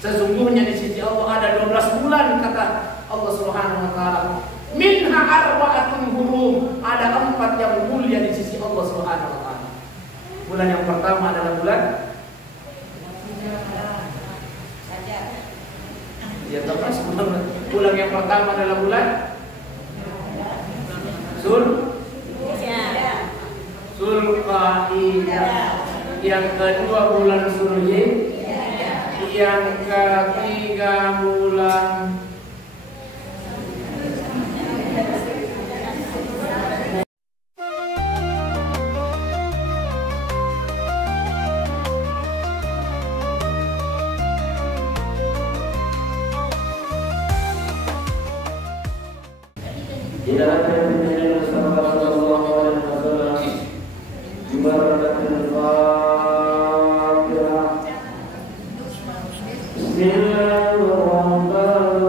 Sesungguhnya di sisi Allah ada 12 bulan, kata Allah Subhanahu wa taala. Minha arba'atun hurum, ada 4 yang mulia di sisi Allah Subhanahu wa taala. Bulan yang pertama adalah bulan ya tepat, bulan yang pertama adalah bulan Zulqa'dah. Yang kedua bulan Zulhijjah. Yang ketiga bulan Bismillahirrahmanirrahim.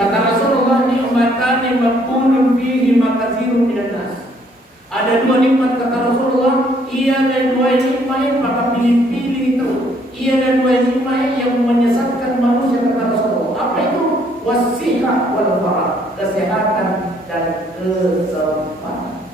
Kata Rasulullah, nikmatan yang maqbulun fihi makatsirun minan nas. Ada dua nikmat kata Rasulullah, ia dan dua nikmat maka pilih-pilih itu. Ia dan dua nikmat yang menyesatkan manusia kata Rasulullah. Apa itu? Wasihah wal farah, kesehatan dan kesempatan.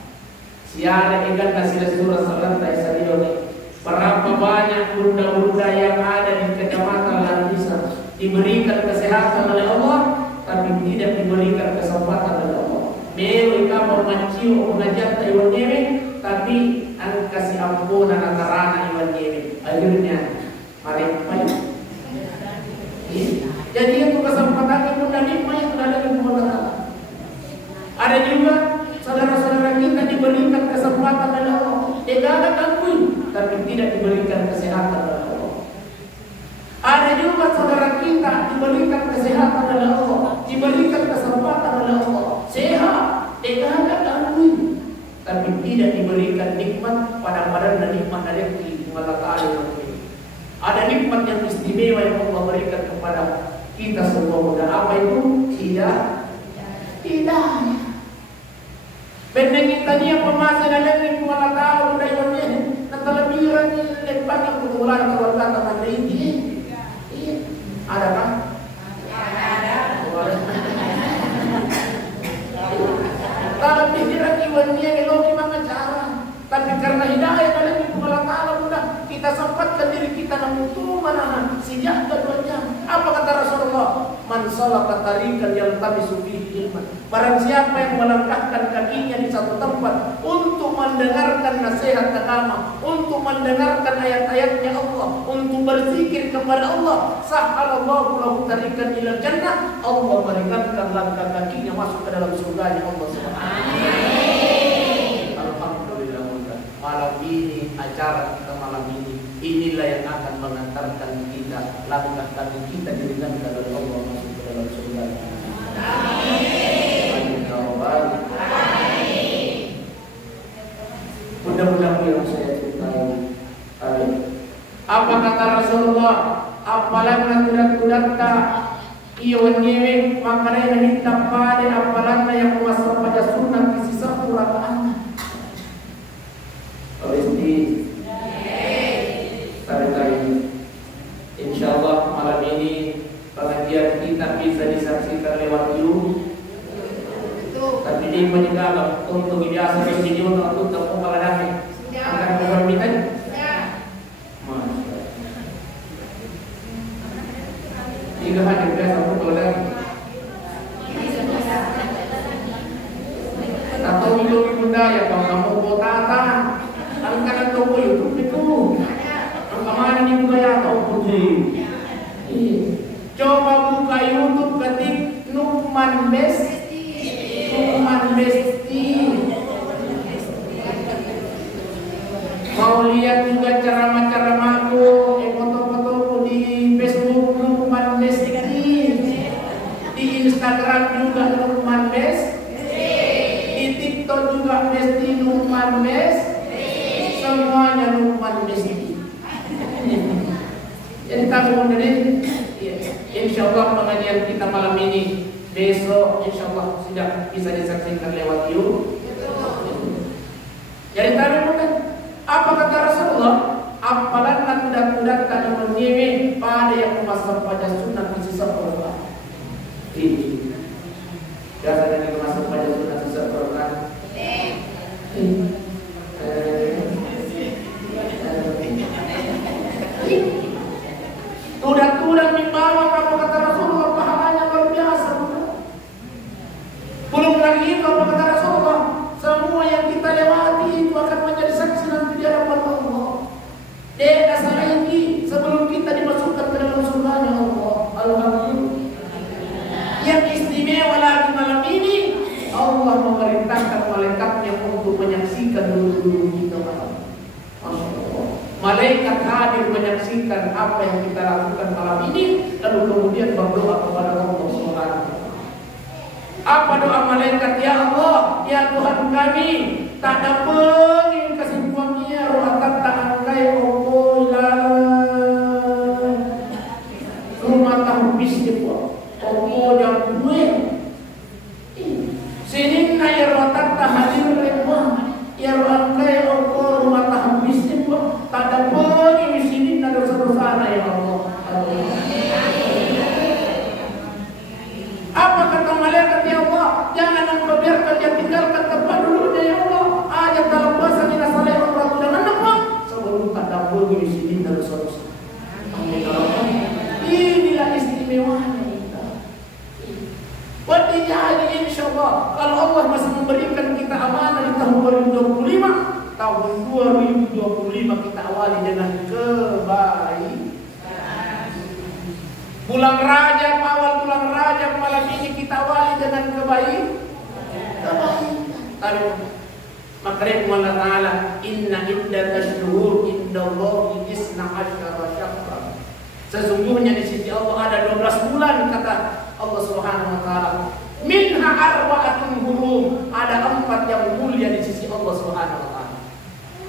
Siapa ikan kasih surah salat taisadioni. Berapa banyak bunda-bunda yang ada di kecamatan Landisa diberikan kesehatan oleh Allah, tapi tidak diberikan kesempatan oleh Allah. Mereka mengajiu mengajak Iwan Yemen, tapi ang kasih ampunan antara Iwan Yemen. Akhirnya mereka jadi itu kesempatan yang mudah nikmat yang ada di Allah. Ada juga saudara-saudara kita diberikan kesempatan oleh Allah. Dia gagal akui, tapi tidak diberikan kesehatan oleh Allah. Ada juga saudara kita diberikan kesehatan oleh Allah, diberikan kesempatan oleh Allah, sehat, dia gagal akui, tapi tidak diberikan nikmat pada badan dan nikmat rezeki Allah Ta'ala. Ada nikmat yang istimewa yang Allah berikan kepada kita semua. Dan apa itu? Hidayah. Bendeng tadi yang pemasa dalam lingkungan Allah Ta'ala udah imannya natalabiran lepas yang keluar keluar kata mandiri ini. Ada kan? Ada. Kalau pikiran imannya elogi mana cara? Tapi karena hidayah dalam lingkungan Allah Ta'ala udah kita sempatkan diri kita namutu mana sejak keduanya. Apa kata Rasulullah? Man salaka tariqan yaltamisu fihi ilman. Barang siapa yang melangkahkan kakinya di satu tempat untuk mendengarkan nasihat agama, untuk mendengarkan ayat-ayatnya Allah, untuk berzikir kepada Allah, sahhalallahu lahu tariqan ilal jannah. Allah meringankan langkah kakinya masuk ke dalam surganya Allah Subhanahu wa taala. Alhamdulillah. Malam inilah yang akan mengantarkan kita, langkah kaki kita diringankan oleh Allah masuk ke dalam surga. Amin. Mudah-mudahan yang saya ceritakan. Amin. Apa kata Rasulullah? Apalan tudak-tudakta iwan ngewe makanya hitam pada apalan yang masuk pada sunnah isi sepuluh Pasti kali ini insyaallah malam ini pengajian kita bisa disaksikan lewat YouTube. Tapi di penyegalan untuk biasa di video untuk kepala damai akan berminat. Tiga hari biasa untuk lagi. Atau video budaya kalau kamu kota angkat toko YouTube itu. Kemana nih budaya atau putih? Coba buka YouTube ketik Nukman Besti. Mau lihat juga ceramah-ceramahku, foto-fotoku di Facebook Nukman Besti, di Instagram juga Nukman Besti, di TikTok juga Besti Nukman Besti, semuanya Nukman Besti. Jadi tahu dari insyaallah pengajian kita malam ini besok insyaallah sudah bisa disaksikan lewat YouTube. Jadi tahu bukan apa kata Rasulullah? Apalan tudak-tudak tak menyewe pada yang memasang pada sunnah isi sepuluh. Ini dasar yang masuk pada sunnah isi sepuluh. Tudak-tudak membawa apa kata Rasulullah pahalanya luar biasa. Belum lagi itu apa kata Rasulullah, semua yang kita lewati itu akan menjadi saksi nanti di hadapan Allah. Dan asal ini sebelum kita dimasukkan ke dalam surganya Allah. Alhamdulillah. Yang istimewa lagi malam ini Allah memerintahkan malaikatnya untuk menyaksikan dulu kita malam. Malaikat hadir menyaksikan apa yang kita lakukan malam ini, lalu kemudian berdoa kepada Allah Subhanahu. Apa doa malaikat? Ya Allah, ya Tuhan kami, tak ada pengin kesimpulannya roh tak angkai okola rumah tahu bisnis oko yang gue sini na roh tak hadir lemah ya roh angkai oko rumah tahu bisnis tak ada pengin di sini ada dosa-dosa ya Allah. Apa kata malaikat? Ya Allah, jangan engkau biarkan dia tinggalkan tempat dulunya ya Allah. Ajak dalam puasa mina saleh umrah dan anak sebelum tak ada pengin di sini ada dosa-dosa. Inilah istimewanya kita. Wadiyah insyaallah kalau Allah masih memberikan kita amanah di tahun 2025, tahun 2025 kita awali dengan kebaikan. Bulan Rajab, awal bulan Rajab malam ini kita awali dengan kebaikan. Makanya Allah Ta'ala inna iddatash shuhur indallahi isna asyara syahra. Sesungguhnya di sisi Allah ada 12 bulan kata Allah Subhanahu wa taala. Minha arba'atun hurum, ada 4 yang mulia di sisi Allah Subhanahu wa taala.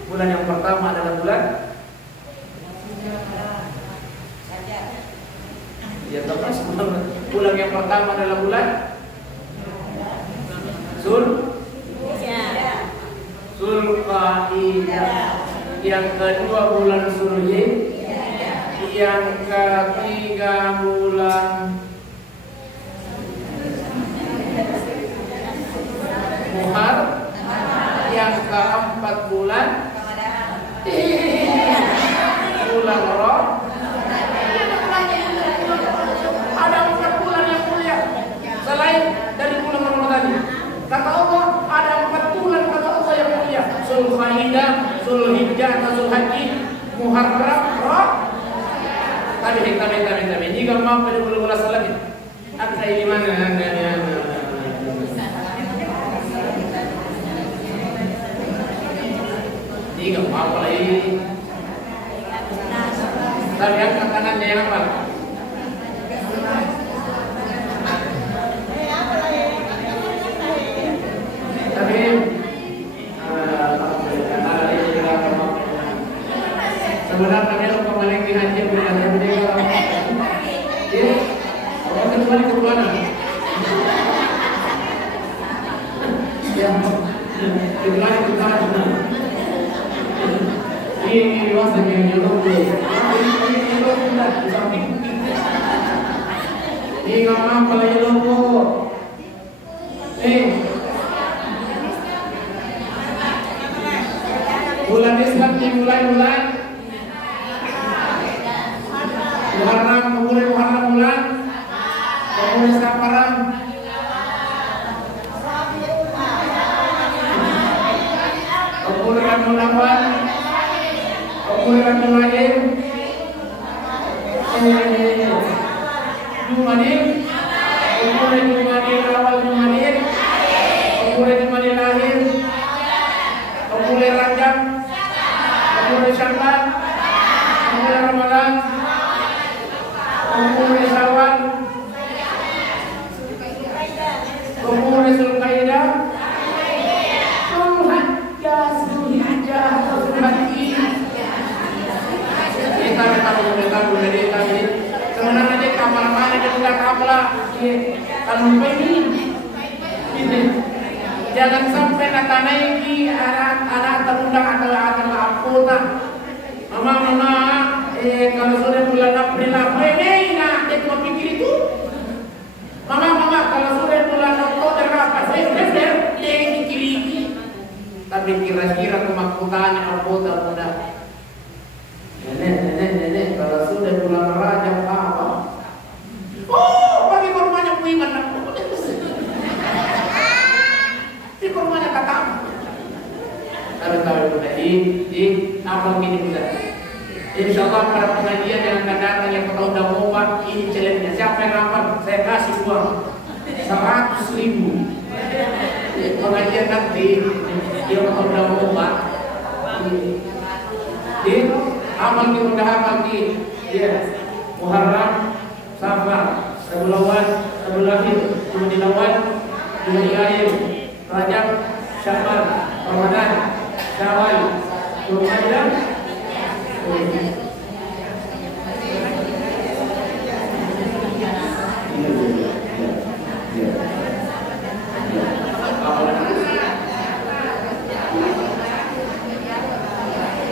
Bulan yang pertama adalah bulan ya tepat. Bulan yang pertama adalah bulan Zulqa'dah. Yang kedua bulan Zulhijjah. Yang ketiga bulan Muharram. Yang keempat bulan Ramadan. Ada 4 bulan yang mulia selain dari bulan Ramadan. Kata Allah ada 4 bulan kata Allah yang mulia. Zulqa'dah, Zulhijjah, Zulhajjah, Muharram, Tabi. Jika mau pada bulan salat ada di mana Jika mau lagi Tapi angkat tangannya yang apa? Tapi sebenarnya kalau kemarin di haji bukan haji ya, orang kembali ke mana? Ya, kembali ke mana? Ini wasanya yang nyolong dulu. Ini nyolong sudah di samping. Ini nggak apa lagi nyolong. Bulan Islam dimulai bulan Muharram, kemudian Muharram bulan, kemudian Safaram, kemudian Mulawal, kemudian Jumadil, kemudian Jumadil awal Jumadil, kemudian Jumadil akhir, kemudian Rajab, kemudian Syawal, kemudian Ramadan, kemudian Syawal, kemudian Zulkaidah, Zulhijjah, kita dari tadi. Sebenarnya dia kamar mana dia bukan kapal. Kalau ini, jangan sampai kata naiki anak terundang atau apa. Mama, kalau sudah bulan April dia cuma pikir itu. Mama, kalau sudah bulan Oktober apa? Dia pikir ini. Tapi kira-kira kemakutannya apa mudah. Nenek, kalau sudah bulan Rajab apa? Oh, bagi korbannya kuiman. Di korbannya kata. Tahu di apa gini juga. Insya Allah pada pengajian yang akan datang yang tahu dah obat ini challenge-nya. Siapa yang hafal? Saya kasih uang 100.000. Pengajian nanti dia tahu dah obat. Amal kita udah hafal di Muharram, Safar, Rabiul Awal, Rabiul Akhir, Jumadil Awal, Jumadil Akhir, Rajab, Syawal, Ramadan, Syawal, Zulhijjah.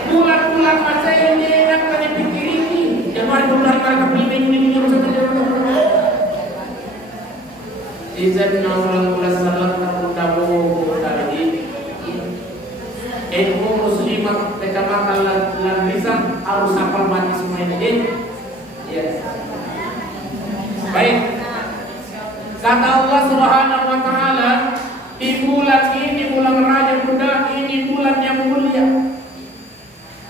Bulan-bulan masa ini yang kami pikir ini, Januari, Februari, Maret, April, Mei, Juni, Juli, Agustus, September. Izin bulan salat terundang tadi. Ilmu muslimat kecamatan lan lisan harus hafal mati semua ini. Yes. Baik. Kata Allah Subhanahu wa taala, di bulan ini bulan Rajab Muda ini bulan yang mulia.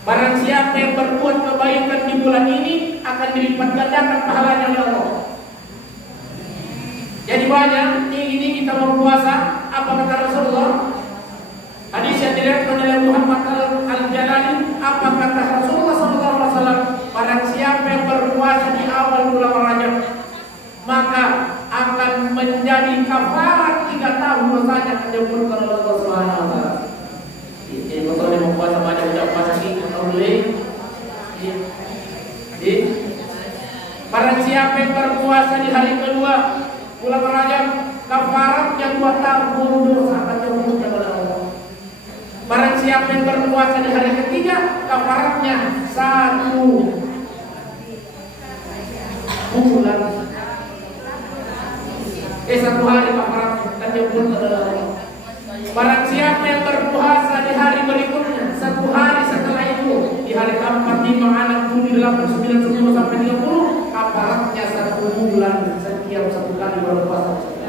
Barang siapa yang berbuat kebaikan di bulan ini akan dilipat gandakan pahalanya oleh Allah. Jadi banyak ini kita berpuasa, apa kata Rasulullah? Hadis yang diriwayatkan oleh Muhammad Al-Jalali, apa kata Rasulullah SAW? Barang siapa yang berpuasa di awal bulan Rajab, maka akan menjadi kafarat 3 tahun dosanya akan diampuni oleh Allah Subhanahu wa taala. Jadi kalau dia mempuasa banyak udah puasa sih, atau boleh. Barang siapa yang berpuasa di hari kedua bulan Rajab, kafaratnya 2 tahun dosa akan diampuni oleh Allah. Barang siapa yang berpuasa di hari ketiga, kafaratnya 1 bulan. 1 hari kafarat akan diampuni oleh Allah. Barang siapa yang berpuasa di hari berikutnya, 1 hari setelah itu, di hari keempat, 5, 6, 7, 8, 9, 10 sampai 30, kafaratnya 1 bulan setiap 1 kali berpuasa.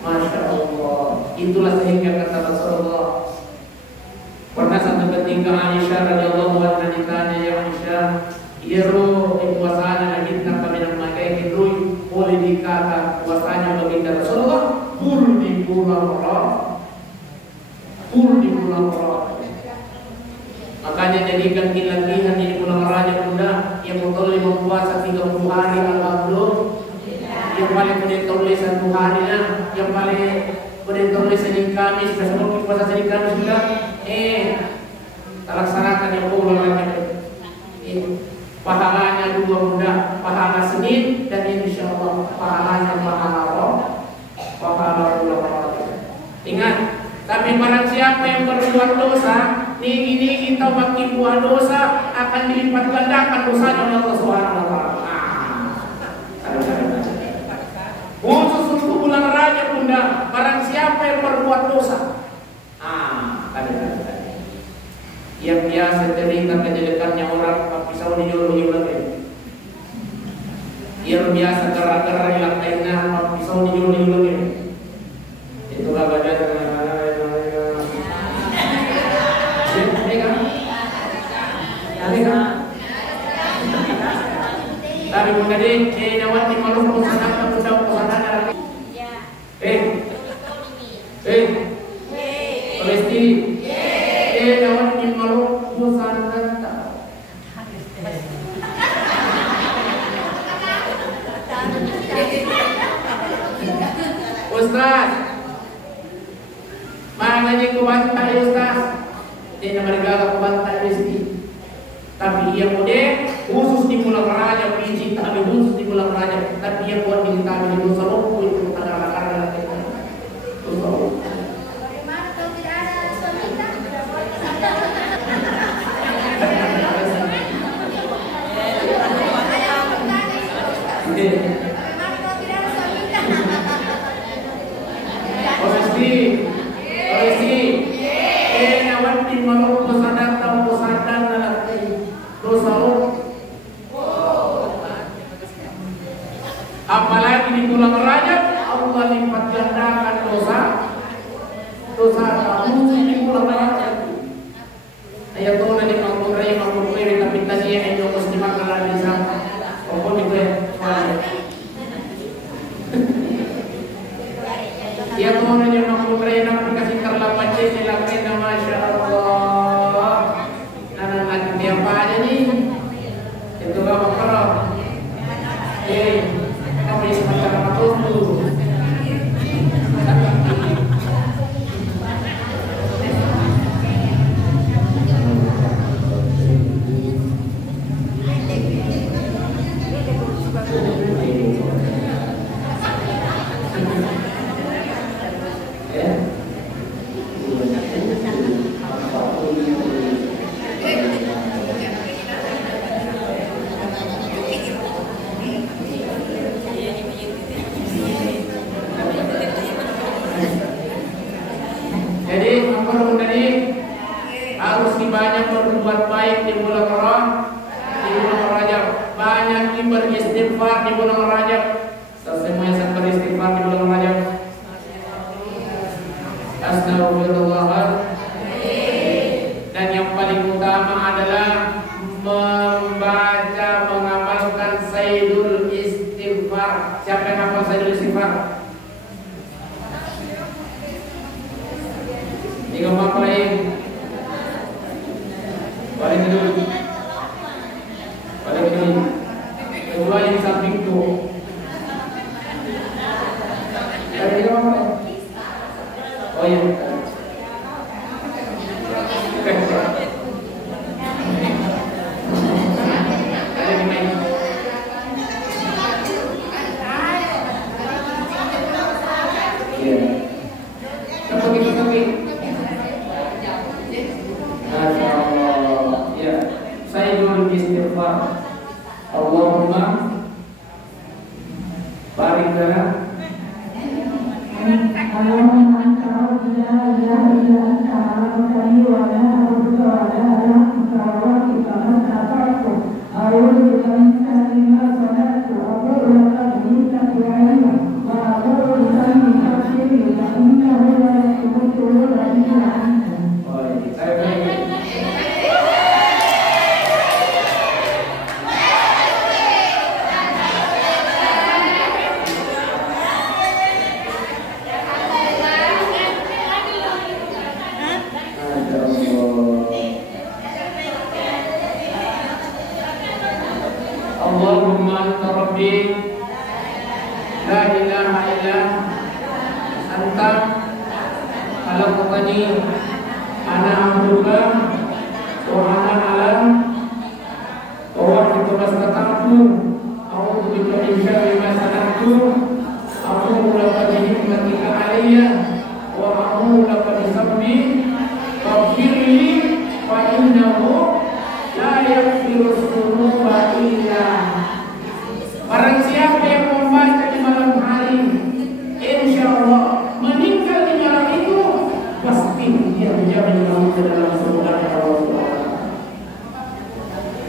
Masya Allah. Itulah sehingga kata Rasulullah. Pernah satu ketika Aisyah radhiyallahu anha ditanya, ya Aisyah, iru puasanya lagi tanpa minum makai itu boleh dikata puasanya bagi Rasulullah pur di bulan Ramadan. Makanya jadikan latihan di bulan Rajab Muda yang betul puasa 30 hari alhamdulillah, yang paling boleh tulis 1 hari lah, yang paling boleh tulis Senin Kamis, besok puasa Senin Kamis juga, terlaksanakan yang Allah pahalanya 2 mudah, pahala Senin dan insya Allah pahalanya pahala roh, pahala Allah. Ingat, tapi barang siapa yang berbuat dosa, niki kita makin buat dosa akan dilipat gandakan dosanya oleh Allah Subhanahu wa taala. Khusus untuk bulan Rajab Bunda, barang siapa yang berbuat dosa, yang biasa cerita kejelekannya orang pisau dijuluhi lagi, yang biasa gerak-gerak yang lainnya pisau dijuluhi lagi, itulah badan. Tapi mungkin dapat dimaklum usaha lagi. Pasti. Dapat dimaklum usaha Ustaz, maknanya kubantai Ustaz, dia mereka kubantai rezeki. Tapi ia mode khusus di bulan Rajab, biji tapi khusus di bulan Rajab. Tapi ia buat di tangan itu selalu itu karena bagaimana kalau tidak ada suami kita? Apalagi di bulan Rajab Allah lipat gandakan dosa kamu di bulan Rajab. Ayat Tuhan di makmur raya makmur kiri tapi tadi yang itu mesti makan di sana. Pokok itu ya. Ya Tuhan di makmur raya nak kasih terlapan jadi lakukan masya Allah. Anak-anak dia apa aja nih? Itu apa kalau? Kami semacam apa itu? Banyak berbuat baik di bulan Rajab, banyak beristighfar di bulan Rajab. Semuanya sangat beristighfar di bulan Rajab. Astagfirullah. Dan yang paling utama adalah membaca, mengamalkan Sayyidul Istighfar. Siapa yang hafal Sayyidul Istighfar? Tiga pakai. Paling dulu, kedua yang samping itu, oh iya, Sayyidul Istighfar. Allahumma barik lana Rabbi la ilaha illa anta khalaqtani ana abduka wa ana ala wa mastata'tu a'udzu bika min syarri ma sana'tu a'udzu laka bi hikmatika alayya wa a'udzu laka bi sabbi faghfirli fa innahu la yaghfiru dzunuba illa. Barang siapa yang membaca di malam hari, insyaallah meninggal di malam itu pasti dia menjamin masuk ke dalam surga Allah.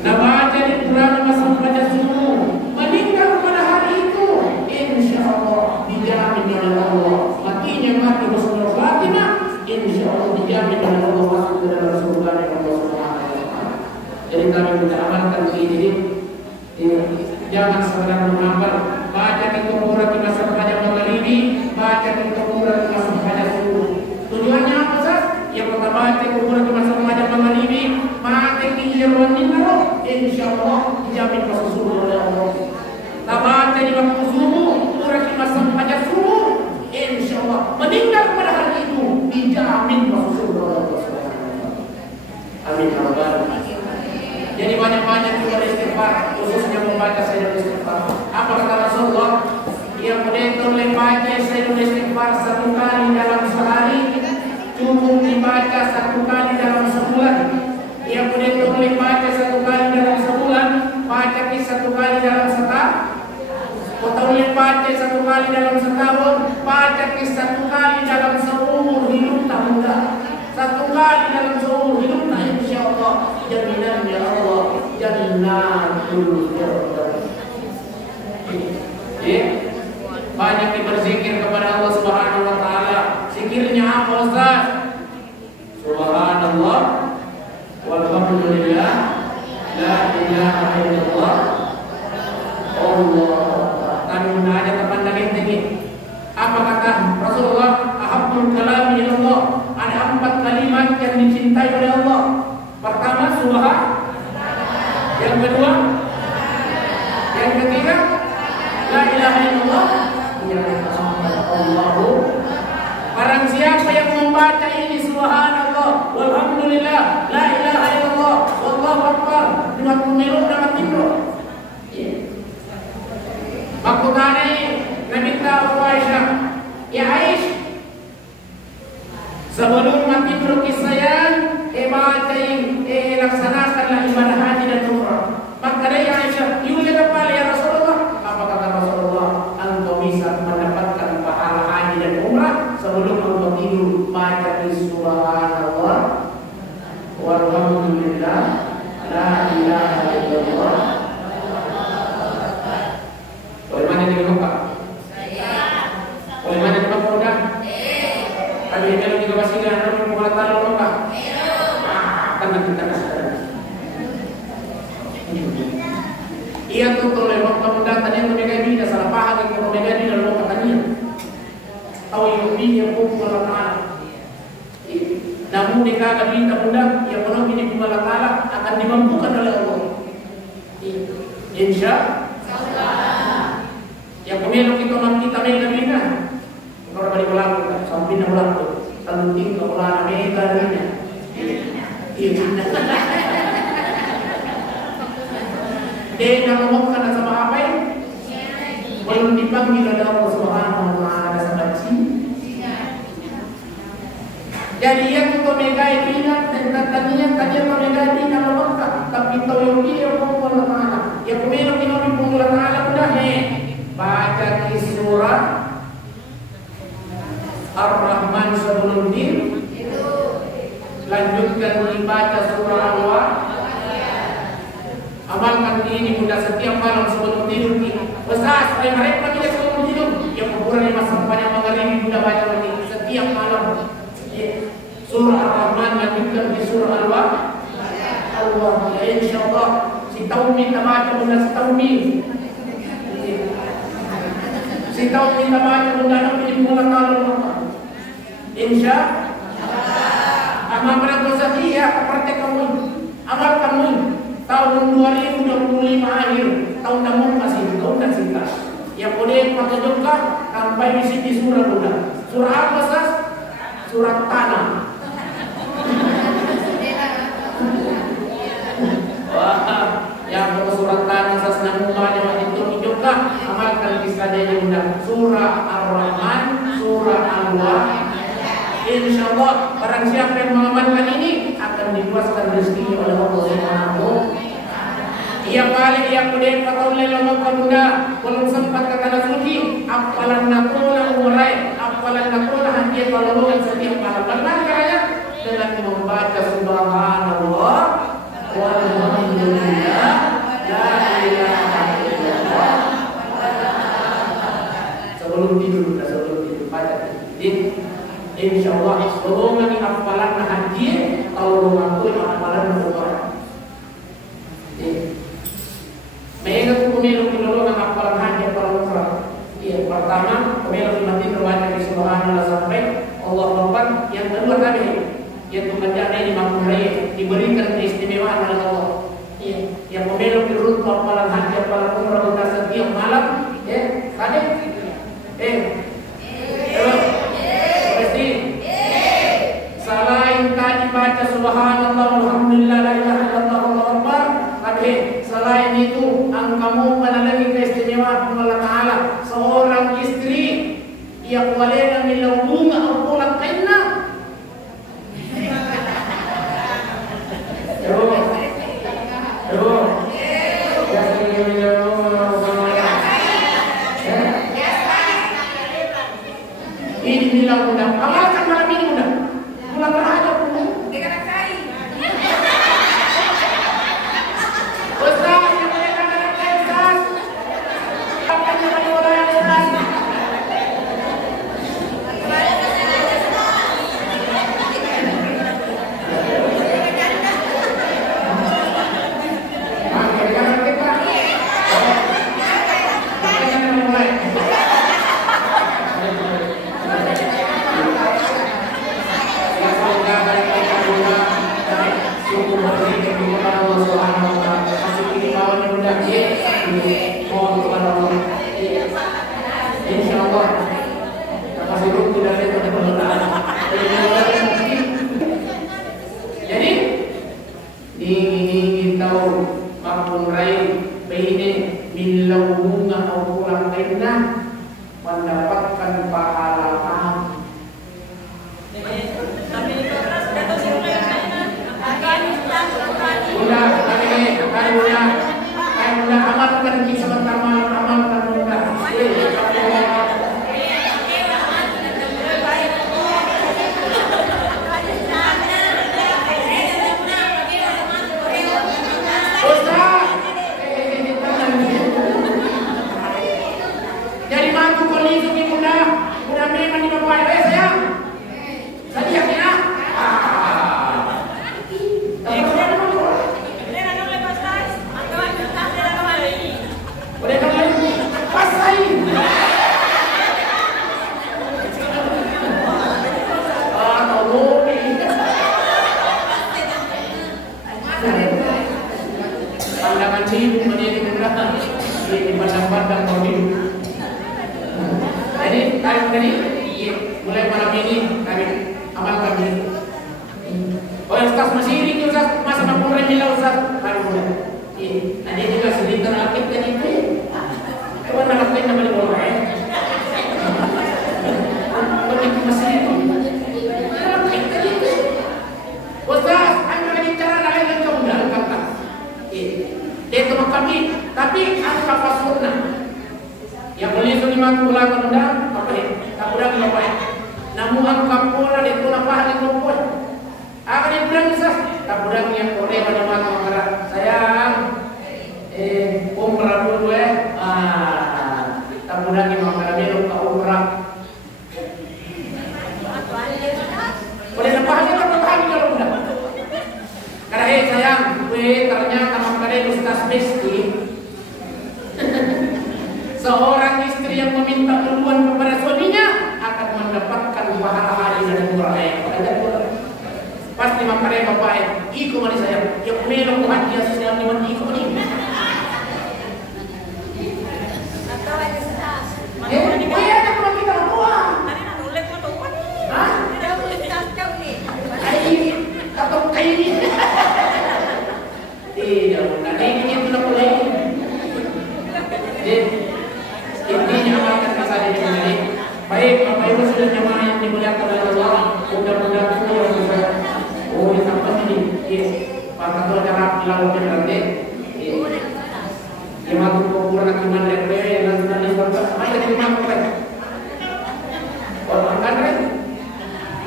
Nah, baca di Quran masuk pada subuh, meninggal pada hari itu, insyaallah dijamin oleh Allah. Matinya mati husnul khatimah, insyaallah dijamin oleh Allah masuk ke dalam surga Allah Subhanahu wa taala. Jadi kami mengamalkan ini, jangan sekedar menghafal. Baca di kuburan di masa pada maghribi, baca di kuburan di masa pada subuh. Tujuannya apa sah? Yang pertama baca kuburan di masa pada maghribi, mati kijawan naro, insyaallah dijamin masuk surga oleh Allah. Baca di waktu subuh, kuburan di masa pada subuh, insyaallah meninggal pada hari itu dijamin masuk surga oleh Allah. Amin ya rabbal alamin. Jadi banyak-banyak juga istighfar, khususnya membaca sayyidul istighfar. Apa kata Rasulullah? Yang betul membaca sayyidul istighfar 1 kali dalam sehari, cukup dibaca 1 kali dalam sebulan. Yang betul membaca 1 kali dalam sebulan, baca 1 kali dalam setahun. Atau membaca 1 kali dalam setahun, baca 1 kali dalam seumur hidup tak muda. 1 kali dalam seumur hidup tak, insyaallah jaminan ya Allah, jannatul firdaus. Banyak berzikir kepada Allah Subhanahu wa taala. Zikirnya apa Ustaz? Subhanallah walhamdulillah la ilaha illallah Allah. Kami ada terpandang tinggi. Apa kata Rasulullah? Ahabbul kalami ilallah. Ada 4 kalimat yang dicintai oleh Allah. Pertama subhan. Yang kedua, yang ketiga, la ilaha illallah. Allahu. Barang siapa yang membaca ini subhanallah, walhamdulillah, la ilaha illallah, wallahu akbar, dengan mengeluk dengan tidur. Waktu tadi Nabi tahu Aisyah, ya Aisyah, sebelum mati berlukis sayang, bacain, laksanakanlah ibadah haji dan umrah. Maka dia Aisyah, yulia kepala ya Rasulullah. Apa kata Rasulullah? Engkau bisa mendapatkan pahala haji dan umrah sebelum engkau tidur baca subhanallah walhamdulillah la ilaha illallah. Bagaimana dia lupa? Bagaimana dia lupa udah? Ada yang juga masih ada yang mau tahu lupa? Tangan kita kasih. Ia tuh lewat kemudian tadi yang mereka ini salah paham yang mereka ini dalam katanya. Tahu yang ini yang pun Allah Taala. Namun jika akan minta mudah yang penuh ini Allah Taala akan dimampukan oleh Allah. Insya Allah. Yang pemilu kita kita mega. Kalau balik ulang sampai ulang tu, penting kalau ulang mega ini. Dia ngomongkan sama apa ya? Belum dipanggil oleh Allah Subhanahu wa taala sahabat. Jadi yang untuk megai pinat dan tadinya megai di dalam Mekah, tapi tahu yang dia Allah Taala. Ya pemilu kita Allah Taala sudah baca di surah Ar-Rahman sebelum itu. Lanjutkan dibaca surah Al-Waqiah. Amalkan ini mudah setiap malam sebelum tidur. Besar supaya mereka tidak sebelum tidur. Yang kuburan yang masa panjang maghribi mudah baca lagi setiap malam. Surah Ar-Rahman lanjutkan di surah Al-Waqiah. Allah ya insyaallah si taumi baca mudah si taumi. Si taumi baca mudah nabi mulai kalau insyaallah. Amal pada dosa dia praktek kamu. Amal kamu tahun 2025 akhir tahun kamu masih undang sita. Yang boleh patunjukkan sampai di sini surah udah. Surah apa sas? Surah tanah. Wah, yang surat tanah sas namanya waktu itu tunjukkan amalkan kisahnya undang. Surah Ar-Rahman, surah Al-Waqiah. Insyaallah barang siapa yang mengamalkan ini akan diluaskan rezeki oleh Allah Subhanahu. Ia balik ia kemudian kata oleh lama bunda belum sempat kata suci apalan nakula murai apalan nakula hanya balongan setiap malam bagaimana dengan membaca subhanallah walhamdulillah la ilaha illallah sebelum tidur baca insyaallah golongan hafalan haji kalau mengaku hafalan Al-Qur'an. Mengingat pemilu golongan hafalan haji hafalan Al-Qur'an. Iya, pertama pemilu mati terbaca di subhanallah sampai Allah Akbar. Yang kedua tadi yang membaca ini makmum raya diberikan keistimewaan oleh Allah. Iya, yang pemilu dirut hafalan haji hafalan Al-Qur'an setiap malam. Ya, tadi selain tadi baca subhanallah walhamdulillah la ilaha illallah Allahu akbar, tapi selain itu kamu menalami keistimewaan Allah Taala. Seorang istri yang walena min launga atau laqaina ini bilang undang amalkan malam ini undang pulang beraja pun dekat kai Ustaz yang mereka anak kai Ustaz apa yang ada orang yang Ustaz jadi ingin tahu makmum rai ini bilau bunga atau pulang tenda mendapatkan pahala udah amalkan di sebentar malam amalkan udah jadi mantu kondisi udah memang di bawah sayang saya yakin pandangan hidup menjadi kendaraan di pandang-pandang mau hidup. Jadi tadi mulai malam ini kami amalkan ini. Oh Ustaz masih ini Ustaz masa makmum remila Ustaz baru mulai. Nanti juga sedikit rakit kan itu. Coba nalakin nama di bawah ya. Begitu masih itu. Rakit kan itu. Ustaz, anda lagi cara lain kamu dah kata. Dia teman kami, tapi angka pasurna. Yang boleh itu 50 undang, apa ni? Tak boleh apa ya? Namun angka pola dia tu nampak hari kumpul. Akan yang bilang Ustaz, tak boleh yang boleh pada mata makara. Sayang, umrah dulu tak boleh yang makara dia lupa umrah. Boleh nampak hari kalau undang. Karena sayang, ternyata makanya Ustaz miskin. Seorang istri yang meminta duluan kepada suaminya akan mendapatkan pahala hari dari murah. Pasti makanya bapak iko mani saya, yang melok hati asal dengan iko ni. ini. Tidak, bukan ini tidak boleh. Jadi intinya amalkan saja ini. Baik, Bapak Ibu sudah jemaah yang dimuliakan oleh Allah, mudah-mudahan semua yang bisa. Oh, ini apa ini? Pak Ketua cara dilakukan nanti. Yang aku kurang akibat dari dan nanti berkat. Ayo kita makan. Orang kan?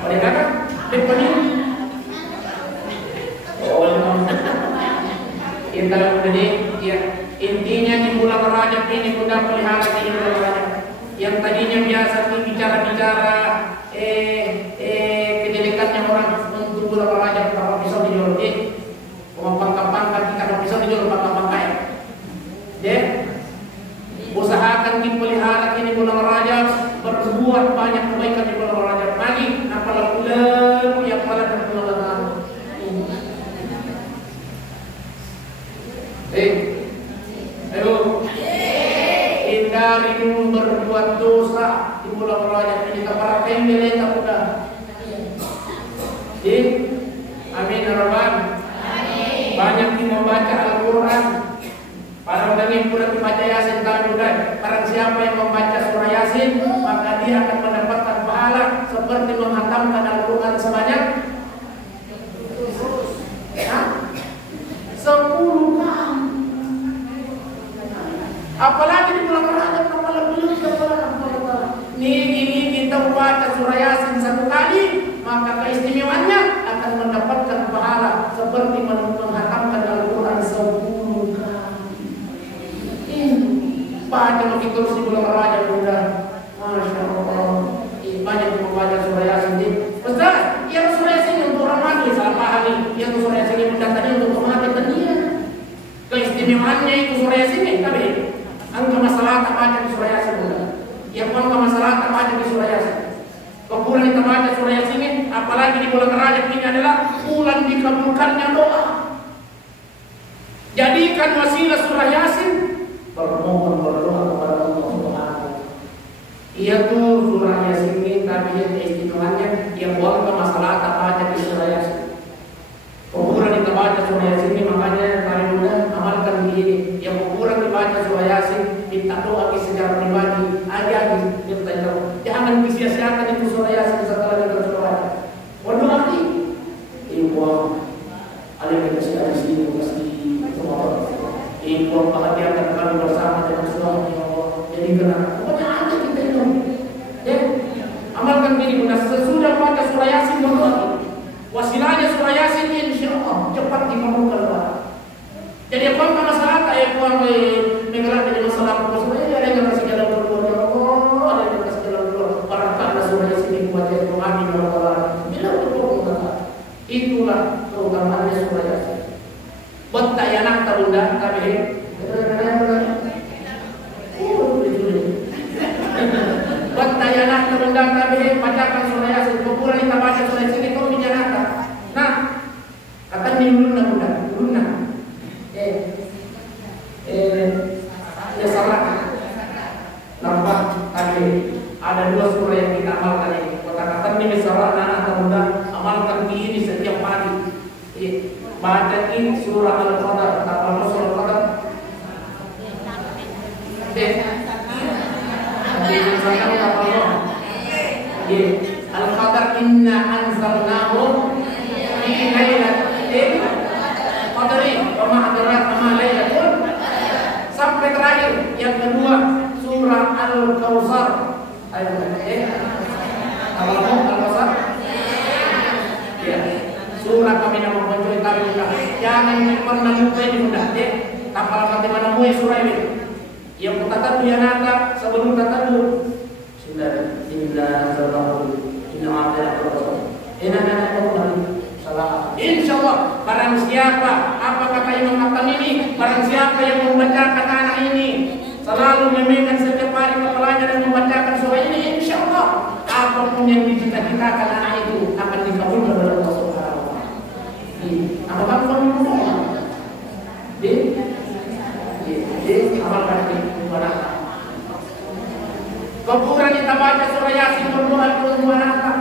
Oleh kakak, depan kita jadi ya intinya di bulan Rajab ini kita pelihara di bulan Rajab yang tadinya biasa bicara-bicara kejelekannya orang untuk bulan Rajab kalau pisau dijual pangkat kalau pisau dijual pangkat ya usahakan dipelihara ini bulan Rajab berbuat banyak kebaikan di bulan Rajab lagi apalagi bulan yang pada bulan Rajab. Ayo, hindari berbuat dosa di bulan Rajab ini. Para pembeli tak mudah. Amin Rabban. Banyak yang membaca Al-Quran. Para orang pula membaca Yasin tak mudah. Barang siapa yang membaca surah Yasin, maka dia akan mendapatkan pahala seperti menghatamkan Al-Quran sebanyak 10 kali. Apalagi di bulan Rajab apalagi ini kita membaca surah Yasin 1 kali, maka keistimewaannya akan mendapatkan pahala seperti menghatamkan Al-Quran 10 kali. Baca lagi terus di bulan Rajab sudah, masya Allah. Banyak yang membaca surah Yasin. Ustaz, yang surah Yasin untuk orang mati salah paham. Yang surah Yasin mendatangkan untuk mati dia. Keistimewaannya itu surah Yasin tapi angka masalah tak baca di surah Yasin bukan. Yang angka masalah tak baca di surah Yasin. Kebulan kita baca surah Yasin ini, apalagi di bulan Rajab ini adalah bulan dikabulkannya doa. Jadikan wasilah surah Yasin berdoa kepada Allah Subhanahu. Ia tuh surah Yasin ini tapi keistimewaannya yang angka masalah tak baca di surah Yasin. Kebulan kita baca surah Yasin ini makanya paling mudah amalkan diri. Yang kurang dibaca surah Yasin, minta doa secara pribadi, aja minta doa. Jangan disia-siakan itu surah Yasin setelah kita surah. Berdoa lagi. Ibu, ada yang kasih ada sini pasti semua. Ibu bahagiakan kami bersama dengan suami Allah. Jadi kenapa? Pokoknya ada kita itu. Ya, amalkan diri mudah. Sesudah baca surah Yasin berdoa. Wasilahnya surah Yasin insya Allah cepat dikabulkan doa. Jadi apa masalah tak yang buang negara jadi masalah maksudnya ada yang kasih jalan keluar ya Allah, ada yang kasih jalan keluar. Barangkali surah Yasin buat jadi pengabdi Allah. Bila betul itulah keutamaannya surah Yasin. Buat tak anak terunda tapi buat tak anak terunda tapi bacakan surah Yasin. Kumpulan kita baca surah Yasin itu bicara. Nah, kata minggu mudah. Nampak tadi ada 2 surah yang kita amalkan ini. Kata-kata ini misalnya atau mudah amalkan ini setiap hari. Baca ini surah Al-Qadar. Apa surah Al-Qadar? Al-Qadar inna anzalnahu fi lailatul qadri wa ma adraka ma lailatul. Sampai terakhir yang kedua surah Al-Kautsar. Al-Kautsar. Ya. Surah kami nama boncoi kami mudah. Jangan pernah lupa ini mudah ya. Kapal bagaimana mulai surah ini. Yang pertama tu yang ada sebelum kata tu. Insyaallah barang siapa apa kata Imam Hasan ini, barang siapa yang membacakan anak ini selalu memegang setiap hari kepalanya dan membacakan surah ini, insyaallah apapun yang dicita-citakan anak itu akan dikabulkan oleh Allah Subhanahu wa taala. Apa kamu berdoa? Amalkan itu mana? Keburan kita baca surah Yasin berdoa kepada anak.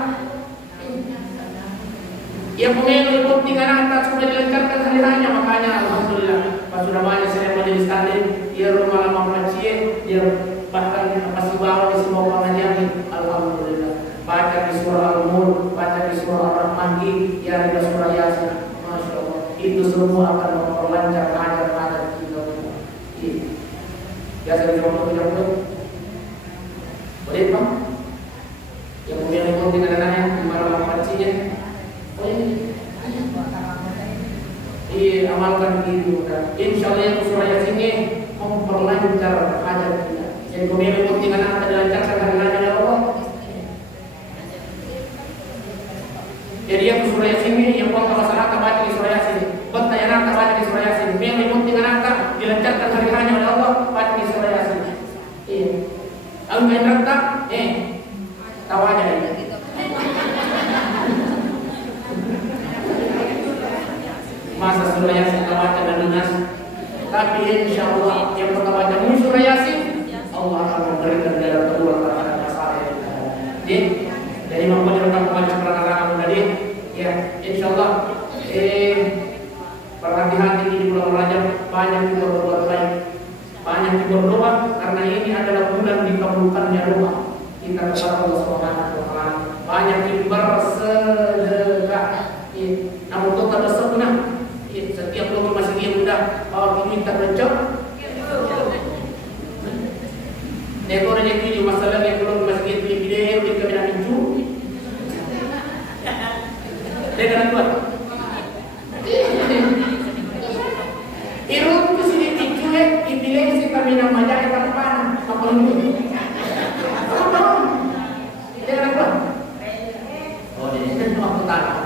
Yang pemilu penting anak sudah dilancarkan hari hanya, makanya alhamdulillah pas sudah banyak saya menjadi standing dia rumah lama macien dia bahkan masih bawa di semua pengajian. Alhamdulillah baca di surah Al-Mulk, baca di surah Ar-Rahman, ya di surah Yasin, masya Allah itu semua akan memperlancar ajar-ajar kita. Ya saya coba boleh Pak? Yang punya ikut dengan anaknya gimana mancinya? Iya, amalkan gitu kan. Insya Allah yang surah Yasin ini memperlancar hajat kita. Jadi kemudian ikut dengan anak dilancarkan hari-hari oleh Allah. Jadi yang surah Yasin ini yang buat masyarakat baca di surah Yasin, buat tanya anak baca di surah Yasin. Yang ikut dengan anak dilancarkan hari-hari oleh Allah baca di surah Yasin. Iya. Kalau main rata, tahu aja ini. Masa surah Yasin baca dan lunas. Tapi insya Allah yang pertama baca surah Yasin, Allah akan memberikan dalam kedua terhadap masalah yang kita hadapi. Jadi mampu tentang membaca perkara-perkara tadi, ya insya Allah. Berhati-hati di bulan Rajab, banyak juga berbuat baik, banyak juga berdoa karena ini adalah bulan dikabulkannya doa kita kepada Allah Subhanahu wa taala. Banyak yang bersedekah, namun tetap bersunnah. Setiap bulan masih dia mudah bahwa kita berjam. Neko na jadi masalah yang belum masih dia video di kamera pintu. Dengan buat. Irut ke sini pintunya, ipilih si kamera maja yang kapan, apa ini? Dengan buat. Oh, ini kan waktu tanah.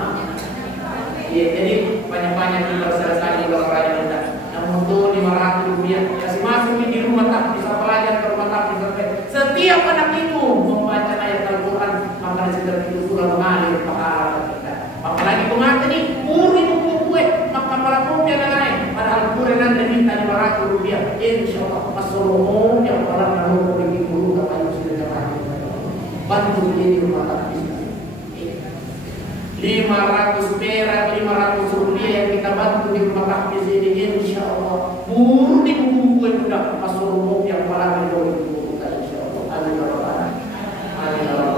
Ya, jadi banyak-banyak kita selesai di Raya Bunda. Namun itu Rp500 kasih masuk di rumah tak bisa pelajar ke rumah tak bisa. Setiap anak itu membaca ayat Al-Quran maka setiap itu surah mengalir pahala kita. Apalagi pengantin ini puri buku kue maka para rupiah dan lain. Padahal Quran dan minta Rp500. Insya Allah masuk yang orang lalu pergi guru apa yang sudah jamaah. Bantu ini rumah tak bisa. 500 perak, 500 rupiah yang kita bantu di rumah tahfiz ini insya Allah murni buku yang sudah masuk yang paling berdoa insya Allah. Amin ya rabbal alamin.